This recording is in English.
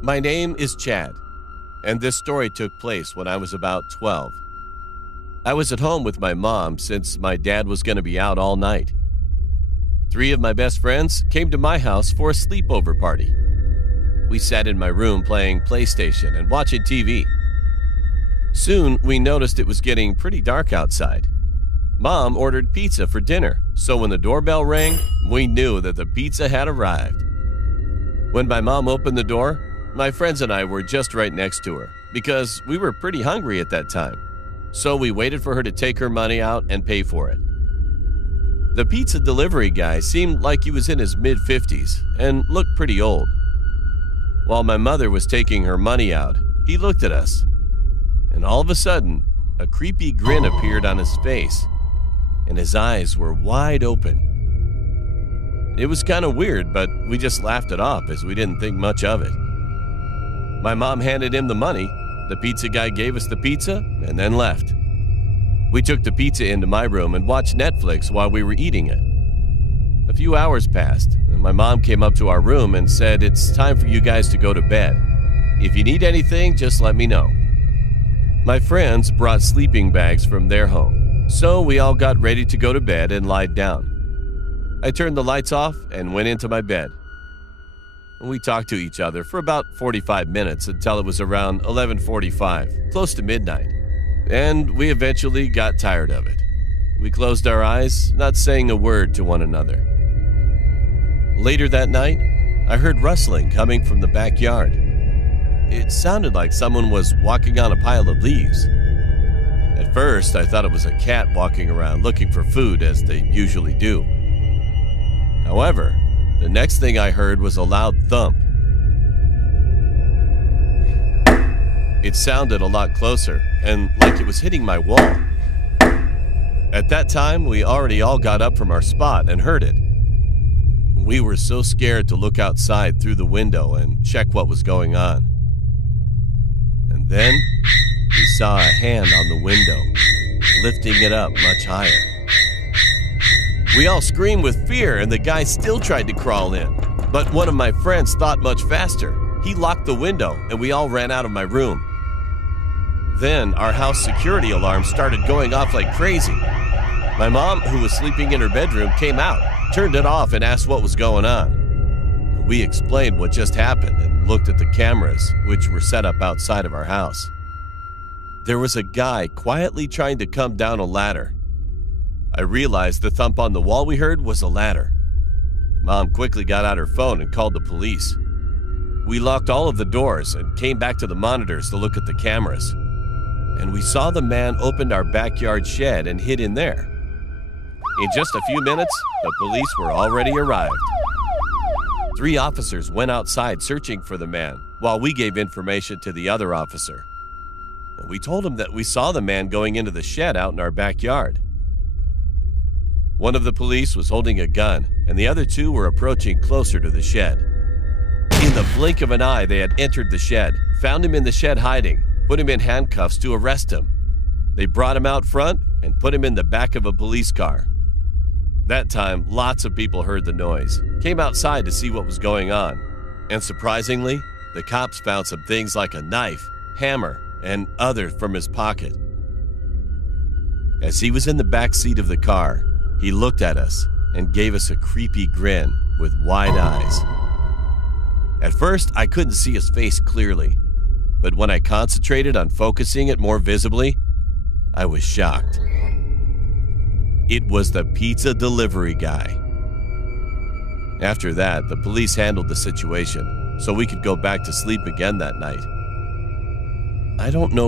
My name is Chad, and this story took place when I was about 12. I was at home with my mom since my dad was going to be out all night. 3 of my best friends came to my house for a sleepover party. We sat in my room playing PlayStation and watching TV. Soon, we noticed it was getting pretty dark outside. Mom ordered pizza for dinner, so when the doorbell rang, we knew that the pizza had arrived. When my mom opened the door, my friends and I were just right next to her because we were pretty hungry at that time. So we waited for her to take her money out and pay for it. The pizza delivery guy seemed like he was in his mid-50s and looked pretty old. While my mother was taking her money out, he looked at us. And all of a sudden, a creepy grin appeared on his face, and his eyes were wide open. It was kind of weird, but we just laughed it off as we didn't think much of it. My mom handed him the money, the pizza guy gave us the pizza, and then left. We took the pizza into my room and watched Netflix while we were eating it. A few hours passed, and my mom came up to our room and said, "It's time for you guys to go to bed. If you need anything, just let me know." My friends brought sleeping bags from their home, so we all got ready to go to bed and lied down. I turned the lights off and went into my bed. We talked to each other for about 45 minutes until it was around 11:45, close to midnight, and we eventually got tired of it. We closed our eyes, not saying a word to one another. Later that night, I heard rustling coming from the backyard. It sounded like someone was walking on a pile of leaves. At first, I thought it was a cat walking around looking for food, as they usually do. However, the next thing I heard was a loud thump. It sounded a lot closer, and like it was hitting my wall. At that time, we already all got up from our spot and heard it. We were so scared to look outside through the window and check what was going on. And then, we saw a hand on the window, lifting it up much higher. We all screamed with fear, and the guy still tried to crawl in. But one of my friends thought much faster. He locked the window, and we all ran out of my room. Then our house security alarm started going off like crazy. My mom, who was sleeping in her bedroom, came out, turned it off, and asked what was going on. We explained what just happened and looked at the cameras, which were set up outside of our house. There was a guy quietly trying to come down a ladder. I realized the thump on the wall we heard was a ladder. Mom quickly got out her phone and called the police. We locked all of the doors and came back to the monitors to look at the cameras. And we saw the man opened our backyard shed and hid in there. In just a few minutes, the police were already arrived. 3 officers went outside searching for the man, while we gave information to the other officer. And we told him that we saw the man going into the shed out in our backyard. One of the police was holding a gun, and the other 2 were approaching closer to the shed. In the blink of an eye, they had entered the shed, found him in the shed hiding, put him in handcuffs to arrest him. They brought him out front and put him in the back of a police car. That time, lots of people heard the noise, came outside to see what was going on, and surprisingly, the cops found some things like a knife, hammer, and others from his pocket. As he was in the back seat of the car, he looked at us and gave us a creepy grin with wide eyes. At first, I couldn't see his face clearly, but when I concentrated on focusing it more visibly, I was shocked. It was the pizza delivery guy. After that, the police handled the situation so we could go back to sleep again that night. I don't know